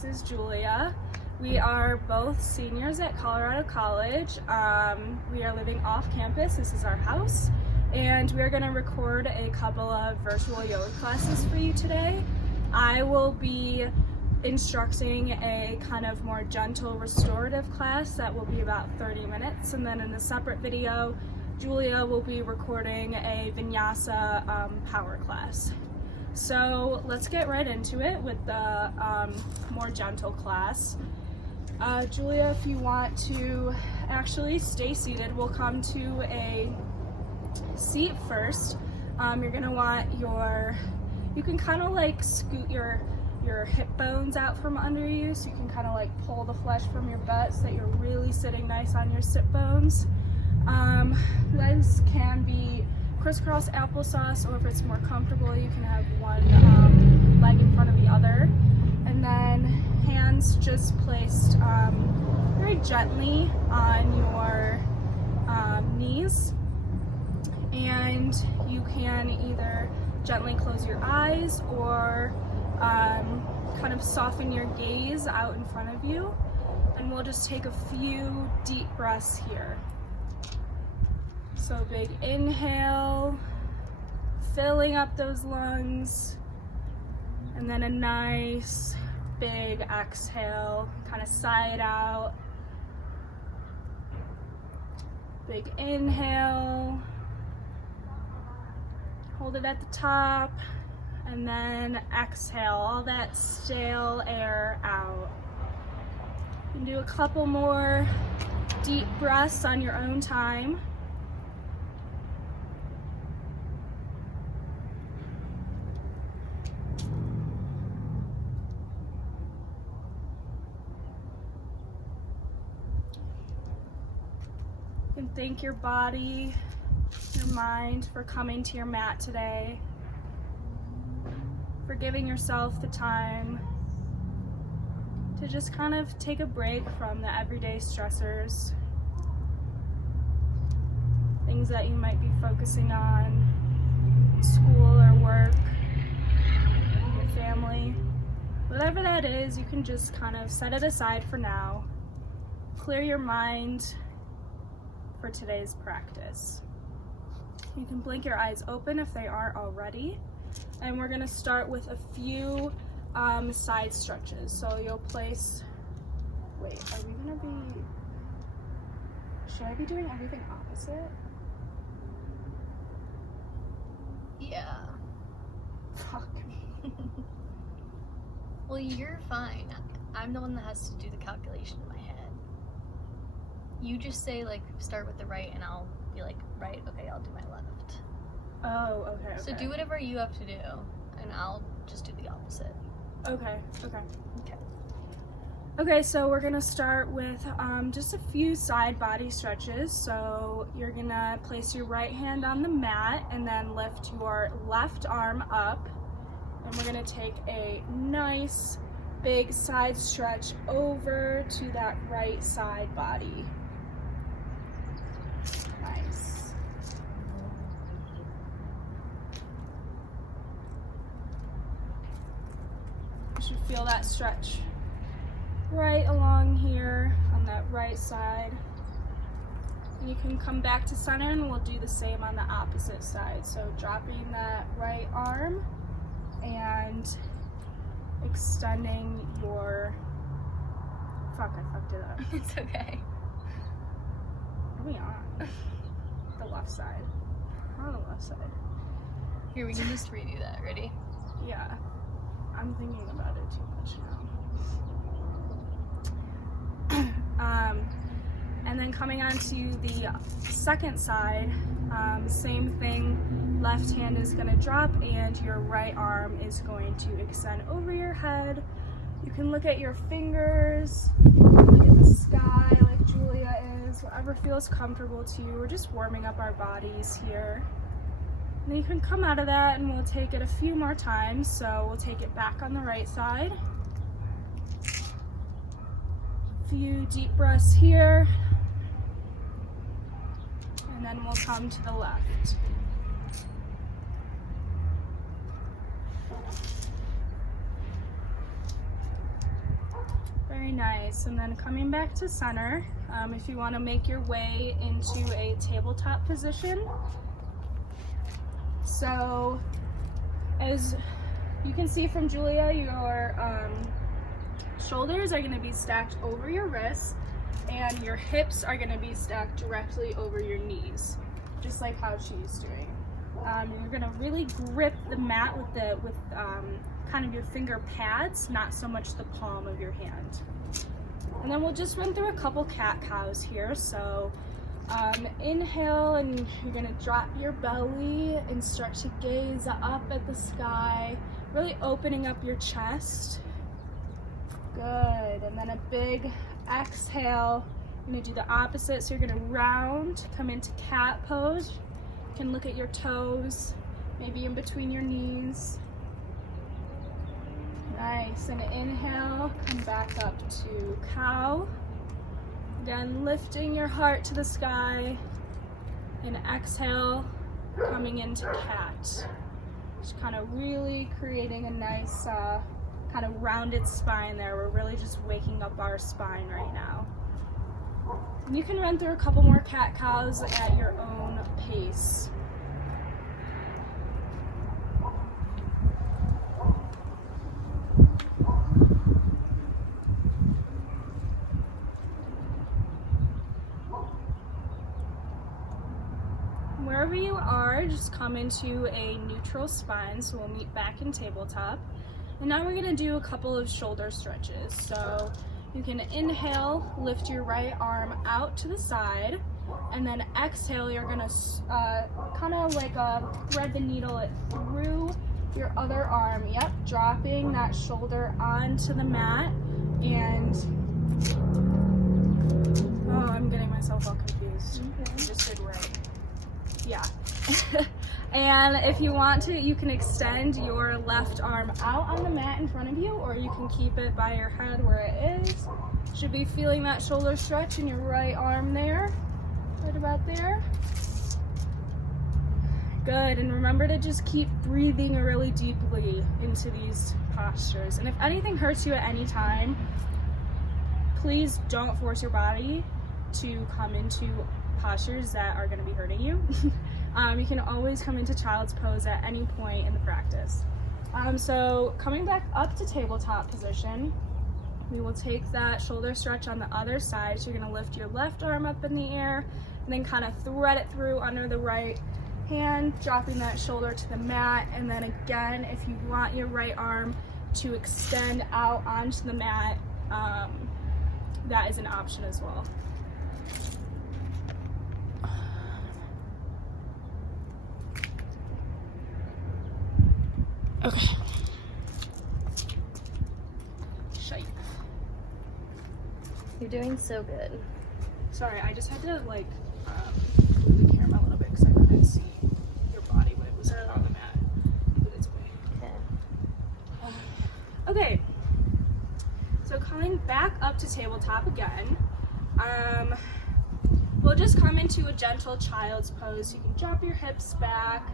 this is Julia. We are both seniors at Colorado College. We are living off campus. This is our house. And we're going to record a couple of virtual yoga classes for you today. I will be instructing a kind of more gentle restorative class that will be about 30 minutes. And then in a separate video, Julia will be recording a vinyasa power class. So let's get right into it with the more gentle class. Julia, if you want to actually stay seated, we'll come to a seat first. You're gonna want you can kind of like scoot your hip bones out from under you, so you can kind of like pull the flesh from your butt so that you're really sitting nice on your sit bones. Legs can be crisscross applesauce, or if it's more comfortable, you can have one leg in front of the other. And then hands just placed very gently on your knees. And you can either gently close your eyes or kind of soften your gaze out in front of you. And we'll just take a few deep breaths here. So big inhale, filling up those lungs, and then a nice big exhale, kind of sigh it out. Big inhale, hold it at the top, and then exhale all that stale air out. You can do a couple more deep breaths on your own time. And thank your body, your mind for coming to your mat today, for giving yourself the time to just kind of take a break from the everyday stressors, things that you might be focusing on, school or work, your family. Whatever that is, you can just kind of set it aside for now, clear your mind for today's practice. You can blink your eyes open if they aren't already, and we're going to start with a few side stretches. So you'll place, should I be doing everything opposite? Yeah. Fuck me. Well, you're fine. I'm the one that has to do the calculation in my head. You just say, like, start with the right, and I'll be like, right, okay, I'll do my left. Oh, okay. So do whatever you have to do, and I'll just do the opposite. Okay. Okay. So we're gonna start with just a few side body stretches. So you're gonna place your right hand on the mat and then lift your left arm up, and we're gonna take a nice big side stretch over to that right side body. Nice. You should feel that stretch right along here on that right side. And you can come back to center, and we'll do the same on the opposite side. So dropping that right arm and extending your, fuck, I fucked it up. It's okay. What are we on? The left side. On the left side. Here, we can just redo that. Ready? Yeah. I'm thinking about it too much now. And then coming on to the second side, same thing. Left hand is going to drop, and your right arm is going to extend over your head. You can look at your fingers, look at the sky like Julia is, whatever feels comfortable to you. We're just warming up our bodies here. And then you can come out of that, and we'll take it a few more times. So we'll take it back on the right side. A few deep breaths here. And then we'll come to the left. Nice, and then coming back to center, if you want to make your way into a tabletop position. So as you can see from Julia, your shoulders are going to be stacked over your wrists, and your hips are going to be stacked directly over your knees, just like how she's doing. You're going to really grip the mat with kind of your finger pads, not so much the palm of your hand. And then we'll just run through a couple cat-cows here. So inhale, and you're going to drop your belly and start to gaze up at the sky, really opening up your chest. Good. And then a big exhale. You're going to do the opposite. So you're going to round, come into cat pose. You can look at your toes, maybe in between your knees. Nice. And inhale, come back up to cow. Again, lifting your heart to the sky. And exhale, coming into cat. Just kind of really creating a nice kind of rounded spine there. We're really just waking up our spine right now. And you can run through a couple more cat-cows at your own pace. Wherever you are, just come into a neutral spine, so we'll meet back in tabletop. And now we're going to do a couple of shoulder stretches. So you can inhale, lift your right arm out to the side, and then exhale, you're going to kind of like thread the needle through your other arm. Yep, dropping that shoulder onto the mat. And oh, I'm getting myself all confused. Okay. I just did right. Yeah. And if you want to, you can extend your left arm out on the mat in front of you, or you can keep it by your head where it is. Should be feeling that shoulder stretch in your right arm there, right about there. Good, and remember to just keep breathing really deeply into these postures. And if anything hurts you at any time, please don't force your body to come into postures that are going to be hurting you. You can always come into child's pose at any point in the practice. So coming back up to tabletop position, we will take that shoulder stretch on the other side. So you're going to lift your left arm up in the air and then kind of thread it through under the right hand, dropping that shoulder to the mat. And then again, if you want your right arm to extend out onto the mat, that is an option as well. Okay. Shite. You're doing so good. Sorry, I just had to like move the camera a little bit because I couldn't see your body when it was on the mat. But it's okay. Okay. So coming back up to tabletop again, we'll just come into a gentle child's pose. You can drop your hips back.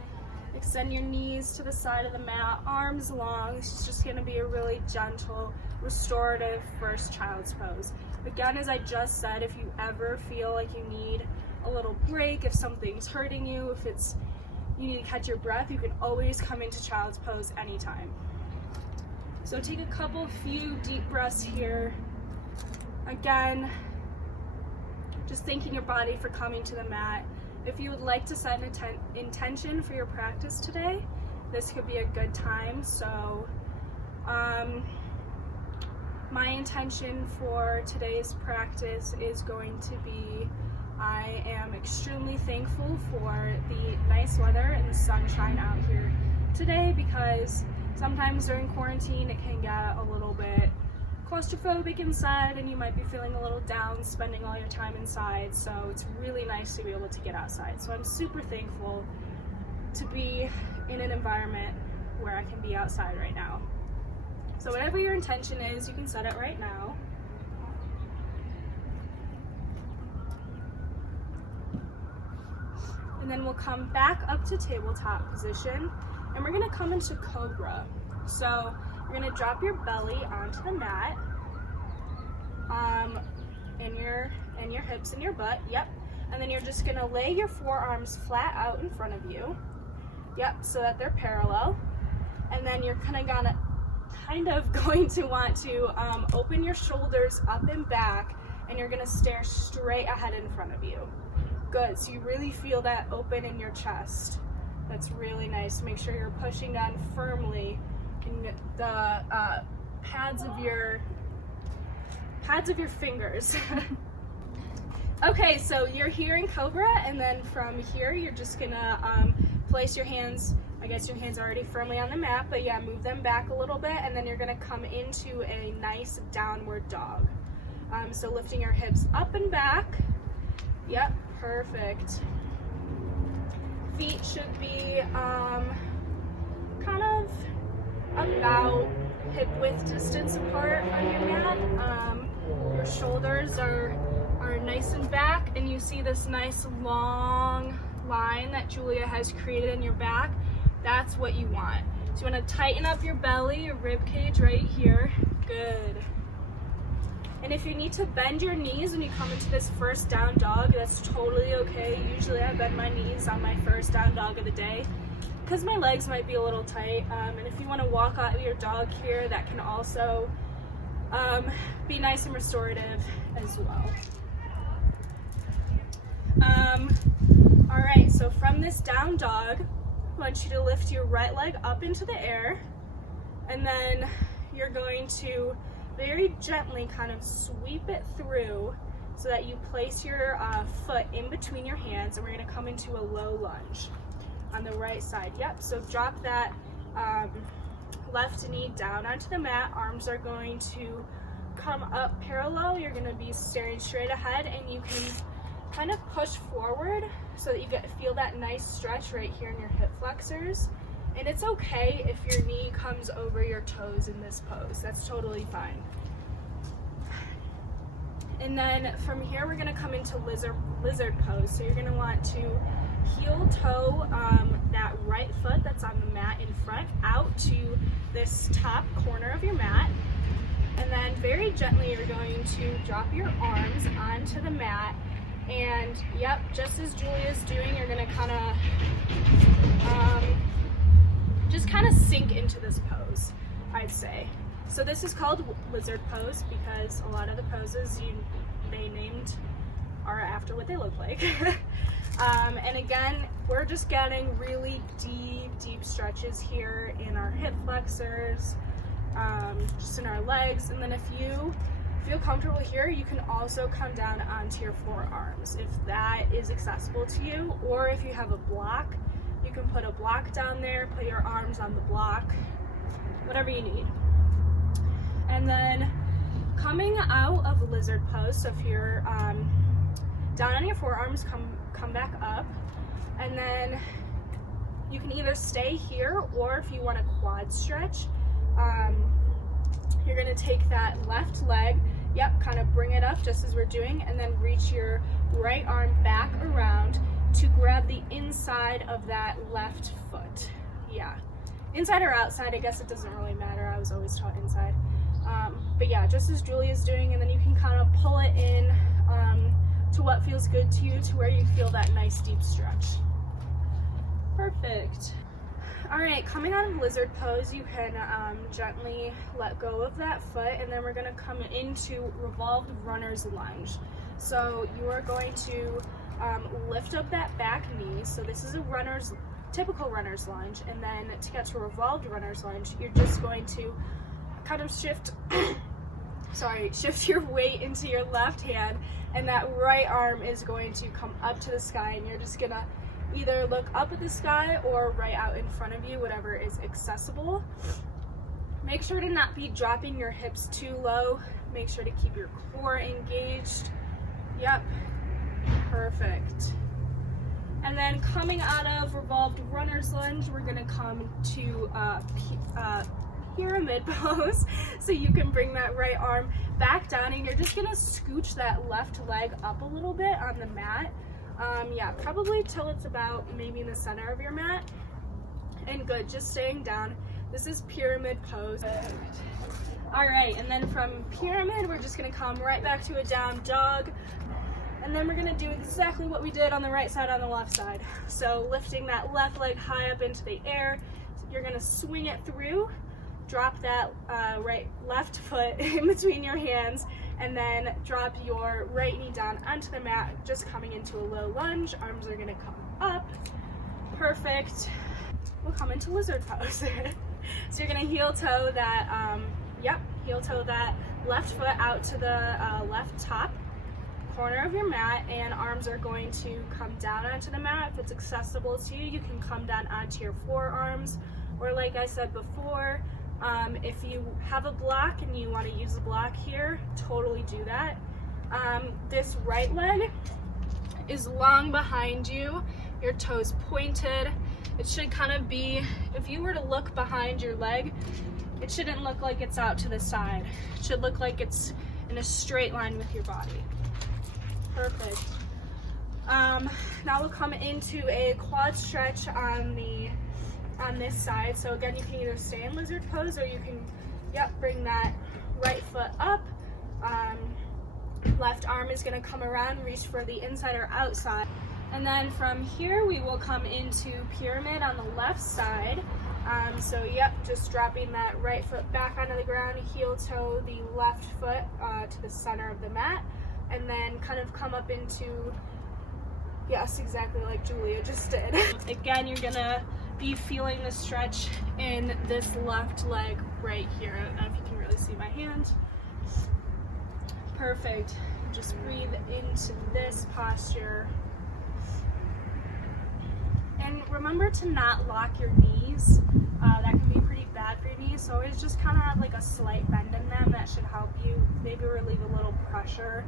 Extend your knees to the side of the mat, arms long. This is just going to be a really gentle, restorative first child's pose. Again, as I just said, if you ever feel like you need a little break, if something's hurting you, if you need to catch your breath, you can always come into child's pose anytime. So take a few deep breaths here. Again, just thanking your body for coming to the mat. If you would like to set an intention for your practice today, this could be a good time. So my intention for today's practice is going to be, I am extremely thankful for the nice weather and the sunshine out here today, because sometimes during quarantine it can get a little bit claustrophobic inside and you might be feeling a little down spending all your time inside, so it's really nice to be able to get outside. So I'm super thankful to be in an environment where I can be outside right now. So whatever your intention is, you can set it right now. And then we'll come back up to tabletop position, and we're gonna come into cobra. So you're gonna drop your belly onto the mat, in your hips and your butt. Yep. And then you're just gonna lay your forearms flat out in front of you. Yep, so that they're parallel. And then you're kind of going to want to open your shoulders up and back, and you're gonna stare straight ahead in front of you. Good, so you really feel that open in your chest. That's really nice. Make sure you're pushing down firmly in the pads of your fingers. Okay, so you're here in Cobra, and then from here you're just gonna place your hands, I guess your hands are already firmly on the mat, but yeah, move them back a little bit, and then you're gonna come into a nice downward dog. So lifting your hips up and back. Yep, perfect. Feet should be kind of about hip width distance apart on your mat. Your shoulders are nice and back, and you see this nice long line that Julia has created in your back. That's what you want. So you want to tighten up your belly, your rib cage right here. Good. And if you need to bend your knees when you come into this first down dog, that's totally okay. Usually I bend my knees on my first down dog of the day because my legs might be a little tight. And if you want to walk out your dog here, that can also be nice and restorative as well. All right, so from this down dog, I want you to lift your right leg up into the air, and then you're going to very gently kind of sweep it through so that you place your foot in between your hands, and we're going to come into a low lunge on the right side. Yep, so drop that left knee down onto the mat. Arms are going to come up parallel. You're going to be staring straight ahead, and you can kind of push forward so that you feel that nice stretch right here in your hip flexors. And it's okay if your knee comes over your toes in this pose. That's totally fine. And then from here, we're gonna come into lizard pose. So you're gonna want to heel toe that right foot that's on the mat in front out to this top corner of your mat. And then very gently, you're going to drop your arms onto the mat. And yep, just as Julia's doing, you're gonna just kind of sink into this pose, I'd say. So this is called lizard pose because a lot of the poses they named are after what they look like. And again, we're just getting really deep stretches here in our hip flexors, just in our legs. And then if you feel comfortable here, you can also come down onto your forearms if that is accessible to you, or if you have a block, you can put a block down there, put your arms on the block, whatever you need. And then coming out of lizard pose, so if you're down on your forearms, come back up, and then you can either stay here, or if you want a quad stretch, you're gonna take that left leg, yep, kind of bring it up just as we're doing, and then reach your right arm back around to grab the inside of that left foot. Yeah, inside or outside, I guess it doesn't really matter. I was always taught inside. But yeah, just as Julia's doing, and then you can kind of pull it in to what feels good to you, to where you feel that nice deep stretch. Perfect. All right, coming out of lizard pose, you can gently let go of that foot, and then we're gonna come into revolved runner's lunge. So you are going to lift up that back knee. So this is a typical runner's lunge, and then to get to a revolved runner's lunge, you're just going to kind of shift your weight into your left hand, and that right arm is going to come up to the sky, and you're just gonna either look up at the sky or right out in front of you, whatever is accessible. Make sure to not be dropping your hips too low. Make sure to keep your core engaged. Yep, perfect. And then coming out of revolved runner's lunge, we're gonna come to pyramid pose. So you can bring that right arm back down, and you're just gonna scooch that left leg up a little bit on the mat. Yeah, probably till it's about maybe in the center of your mat. And good, just staying down. This is pyramid pose. All right, and then from pyramid, we're just gonna come right back to a down dog. And then we're gonna do exactly what we did on the right side on the left side. So lifting that left leg high up into the air, you're gonna swing it through, drop that left foot in between your hands, and then drop your right knee down onto the mat, just coming into a low lunge. Arms are gonna come up. Perfect. We'll come into lizard pose. So you're gonna heel toe that, heel toe that left foot out to the left top corner of your mat, and arms are going to come down onto the mat. If it's accessible to you, you can come down onto your forearms, or like I said before, if you have a block and you want to use a block here, totally do that. This right leg is long behind you, your toes pointed. It should kind of be, if you were to look behind your leg, it shouldn't look like it's out to the side. It should look like it's in a straight line with your body. Perfect. Now we'll come into a quad stretch on this side. So again, you can either stay in lizard pose, or you can, bring that right foot up. Left arm is gonna come around, reach for the inside or outside. And then from here, we will come into pyramid on the left side. Just dropping that right foot back onto the ground, heel toe the left foot to the center of the mat, and then kind of come up into, yes, exactly like Julia just did. Again, you're gonna be feeling the stretch in this left leg right here. I don't know if you can really see my hand. Perfect. Just breathe into this posture. And remember to not lock your knees. That can be pretty bad for your knees, so always just kind of have like a slight bend in them. That should help you maybe relieve a little pressure.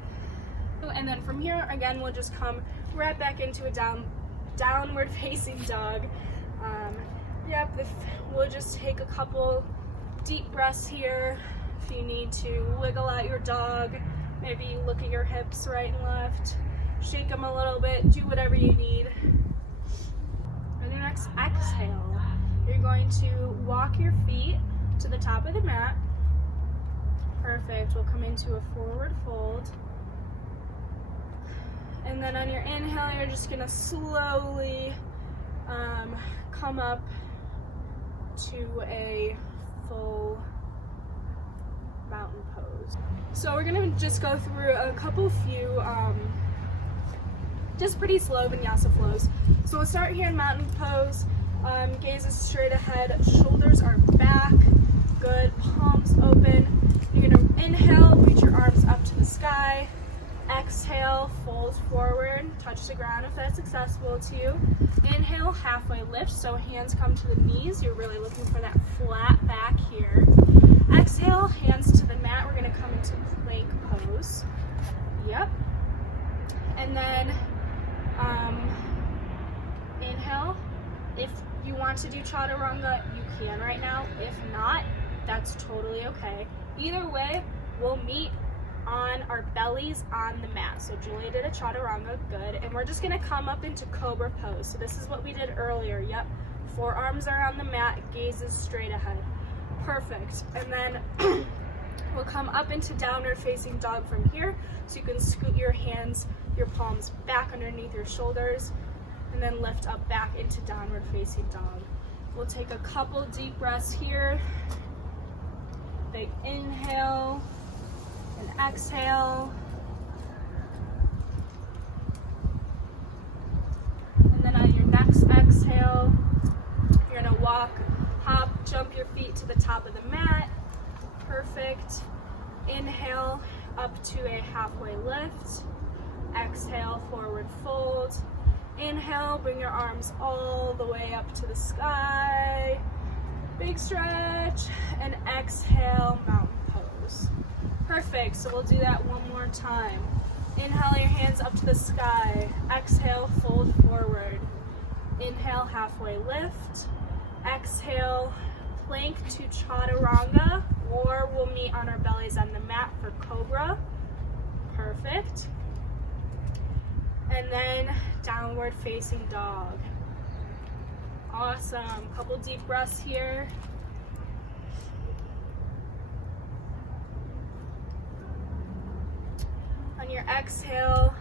And then from here, again, we'll just come right back into a downward facing dog. We'll just take a couple deep breaths here. If you need to wiggle out your dog, maybe you look at your hips right and left, shake them a little bit, do whatever you need. And your next exhale, you're going to walk your feet to the top of the mat. Perfect. We'll come into a forward fold. And then on your inhale, you're just gonna slowly come up to a full mountain pose. So we're gonna just go through a few just pretty slow vinyasa flows. So we'll start here in mountain pose. Gaze is straight ahead, shoulders are back, good, palms open. You're gonna inhale, reach your arms up to the sky. Exhale, fold forward, touch the ground if that's accessible to you. Inhale, halfway lift, so hands come to the knees. You're really looking for that flat back here. Exhale, hands to the mat. We're gonna come into plank pose. And then inhale. If you want to do chaturanga, you can right now. If not, that's totally okay. Either way, we'll meet on our bellies on the mat. So Julia did a chaturanga, good. And we're just gonna come up into cobra pose. So this is what we did earlier, Forearms are on the mat, gaze is straight ahead. Perfect. And then we'll come up into downward facing dog from here. So you can scoot your hands, your palms back underneath your shoulders, and then lift up back into downward facing dog. We'll take a couple deep breaths here. Big inhale and exhale. And then on your next exhale, you're gonna walk, hop, jump your feet to the top of the mat. Perfect. Inhale up to a halfway lift. Exhale, forward fold. Inhale, bring your arms all the way up to the sky. Big stretch. And exhale, mountain pose. Perfect. So we'll do that one more time. Inhale your hands up to the sky. Exhale, fold forward. Inhale, halfway lift. Exhale, plank to chaturanga, or we'll meet on our bellies on the mat for cobra. Perfect. And then downward facing dog. Awesome. Couple deep breaths here. exhale,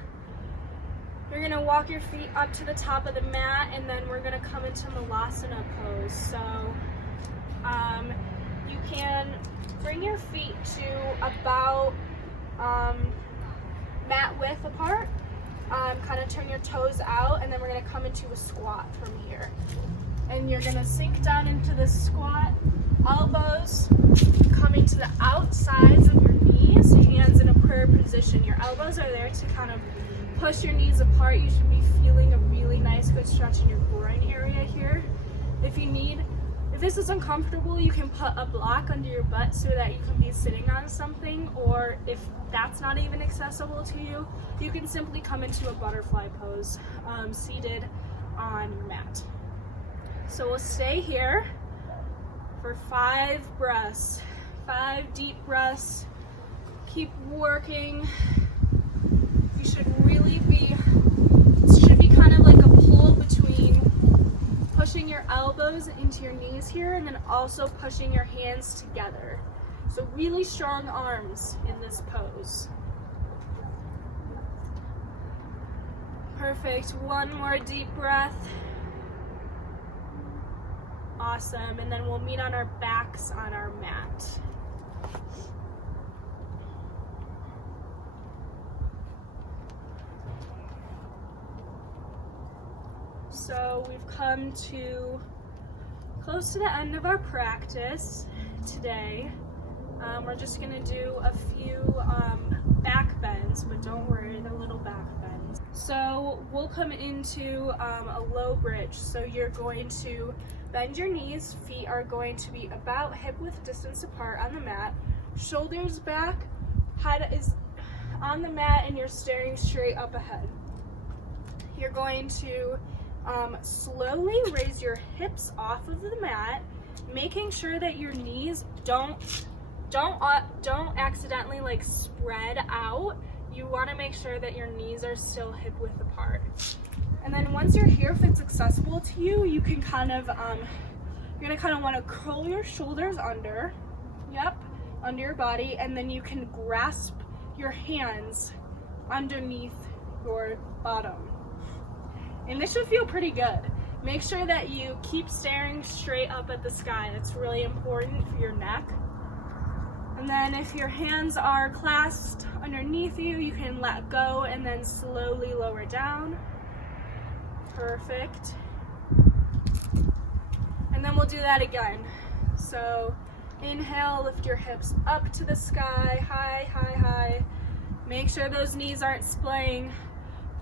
you're gonna walk your feet up to the top of the mat, and then we're gonna come into Malasana Pose. So you can bring your feet to about mat width apart, kind of turn your toes out, and then we're gonna come into a squat from here. And you're gonna sink down into the squat, elbows coming to the outsides of your knees, hands in a prayer position. Your elbows are there to kind of push your knees apart. You should be feeling a really nice, good stretch in your groin area here. If this is uncomfortable, you can put a block under your butt so that you can be sitting on something, or if that's not even accessible to you, you can simply come into a butterfly pose, seated on your mat. So we'll stay here for 5 breaths, 5 deep breaths. Keep working. You should really be, it should be kind of like a pull between pushing your elbows into your knees here and then also pushing your hands together. So really strong arms in this pose. Perfect. One more deep breath. Awesome. And then we'll meet on our backs on our mat. So we've come to close to the end of our practice today. We're just gonna do a few back bends, but don't worry, they're little back bends. So we'll come into a low bridge. So you're going to bend your knees, feet are going to be about hip width distance apart on the mat, shoulders back, head is on the mat, and you're staring straight up ahead. You're going to slowly raise your hips off of the mat, making sure that your knees don't accidentally like spread out. You want to make sure that your knees are still hip width apart. And then once you're here, if it's accessible to you, you can kind of you're gonna kind of want to curl your shoulders under, under your body, and then you can grasp your hands underneath your bottom. And this should feel pretty good. Make sure that you keep staring straight up at the sky. That's really important for your neck. And then if your hands are clasped underneath you, you can let go and then slowly lower down. Perfect. And then we'll do that again. So inhale, lift your hips up to the sky, high, high, high. Make sure those knees aren't splaying,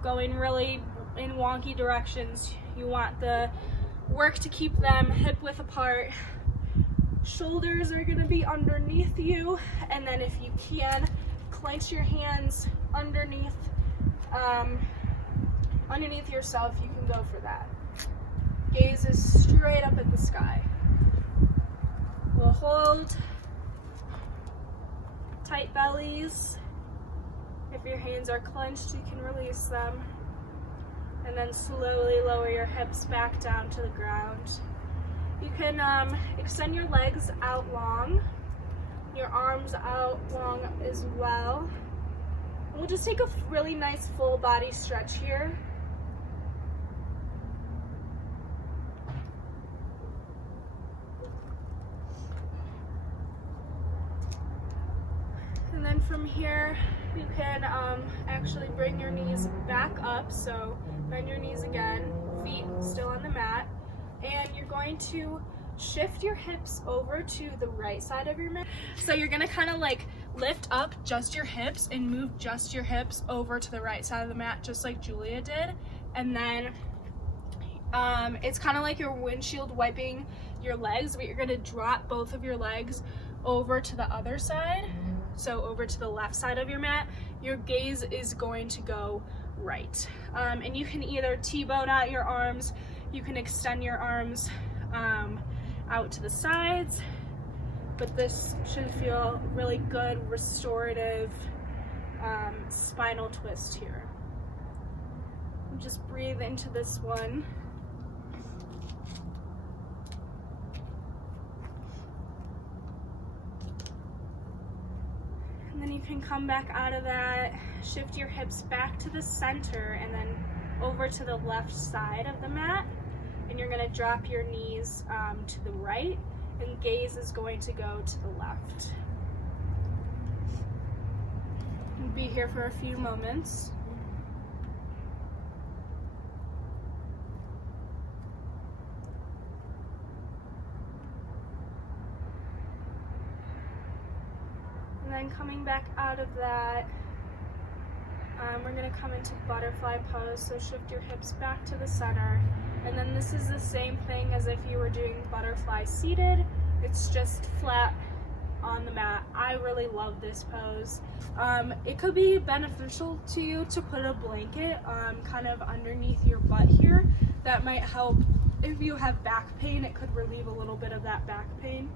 going really in wonky directions. You want the work to keep them hip width apart. Shoulders are going to be underneath you, and then if you can, clench your hands underneath yourself. You can go for that. Gaze is straight up at the sky. We'll hold tight bellies. If your hands are clenched, you can release them. And then slowly lower your hips back down to the ground. You can extend your legs out long, your arms out long as well. And we'll just take a really nice full body stretch here. And then from here, you can actually bring your knees back up. So bend your knees again, feet still on the mat. And you're going to shift your hips over to the right side of your mat. So you're gonna kind of like lift up just your hips and move just your hips over to the right side of the mat, just like Julia did. And then it's kind of like you're windshield wiping your legs, but you're gonna drop both of your legs over to the other side. So over to the left side of your mat. Your gaze is going to go right. And you can either T-bone out your arms, you can extend your arms out to the sides, but this should feel really good, restorative spinal twist here. Just breathe into this one. And then you can come back out of that, shift your hips back to the center and then over to the left side of the mat. And you're gonna drop your knees to the right, and gaze is going to go to the left. We'll be here for a few moments. And then coming back out of that, we're gonna come into butterfly pose. So shift your hips back to the center. And then this is the same thing as if you were doing butterfly seated. It's just flat on the mat. I really love this pose. It could be beneficial to you to put a blanket kind of underneath your butt here. That might help if you have back pain. It could relieve a little bit of that back pain.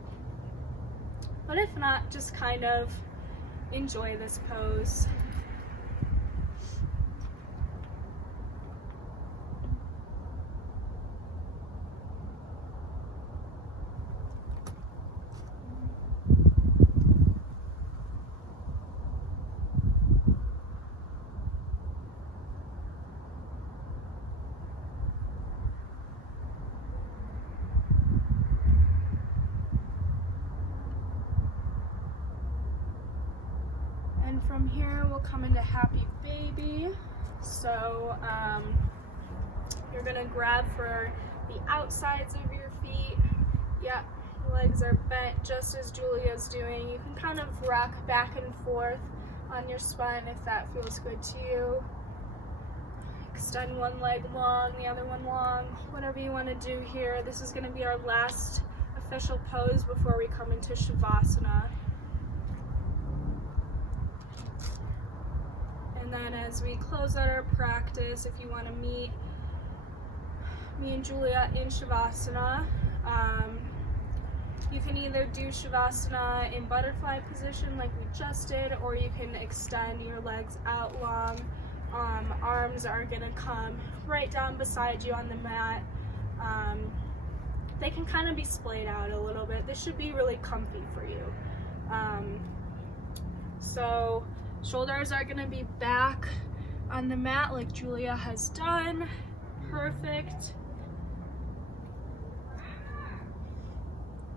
But if not, just kind of enjoy this pose. And from here, we'll come into happy baby. So you're gonna grab for the outsides of your feet. Yep, legs are bent just as Julia's doing. You can kind of rock back and forth on your spine if that feels good to you. Extend one leg long, the other one long, whatever you want to do here. This is gonna be our last official pose before we come into Savasana. And then as we close out our practice, if you want to meet me and Julia in Savasana, you can either do Savasana in butterfly position like we just did, or you can extend your legs out long. Arms are going to come right down beside you on the mat. They can kind of be splayed out a little bit. This should be really comfy for you. So shoulders are gonna be back on the mat like Julia has done. Perfect.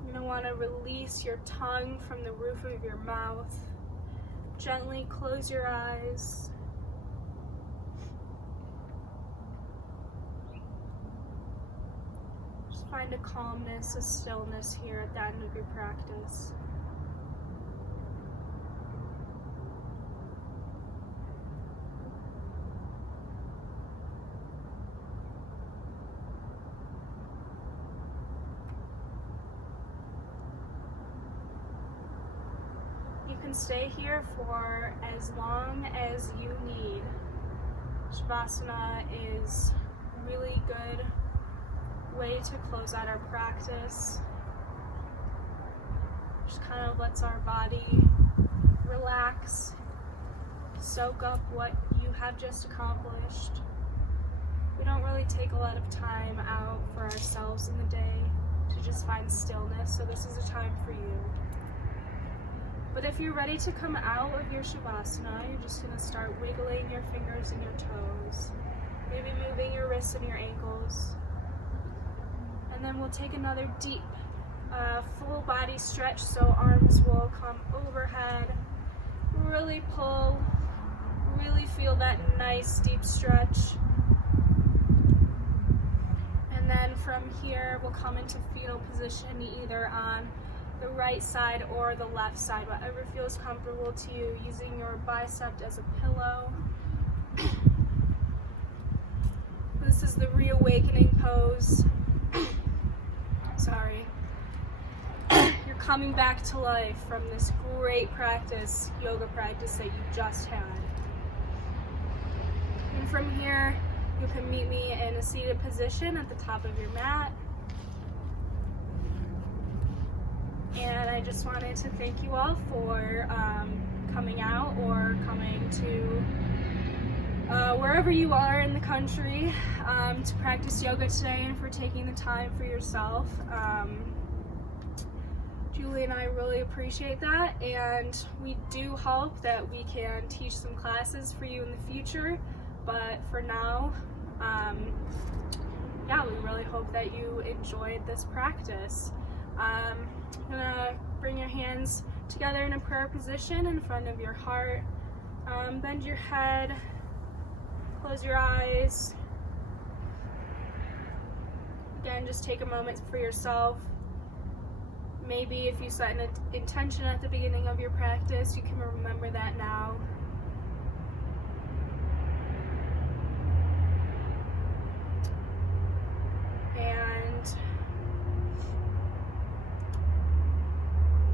You're gonna wanna release your tongue from the roof of your mouth. Gently close your eyes. Just find a calmness, a stillness here at the end of your practice. Stay here for as long as you need. Savasana is a really good way to close out our practice. Just kind of lets our body relax, soak up what you have just accomplished. We don't really take a lot of time out for ourselves in the day to just find stillness, so this is a time for you. But if you're ready to come out of your Savasana, you're just going to start wiggling your fingers and your toes, maybe moving your wrists and your ankles. And then we'll take another deep, full body stretch, so arms will come overhead. Really pull, really feel that nice deep stretch. And then from here, we'll come into fetal position, either on the right side or the left side, whatever feels comfortable to you, using your bicep as a pillow. This is the reawakening pose. Sorry. You're coming back to life from this great practice, yoga practice that you just had. And from here, you can meet me in a seated position at the top of your mat. And I just wanted to thank you all for coming out or coming to wherever you are in the country to practice yoga today, and for taking the time for yourself. Julie and I really appreciate that, and we do hope that we can teach some classes for you in the future, but for now, yeah, we really hope that you enjoyed this practice. I'm gonna bring your hands together in a prayer position in front of your heart. Bend your head, close your eyes. Again, just take a moment for yourself. Maybe if you set an intention at the beginning of your practice, you can remember that now. And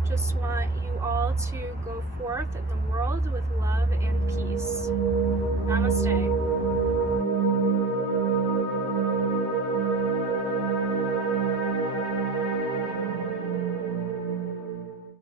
just want you all to go forth in the world with love and peace. Namaste.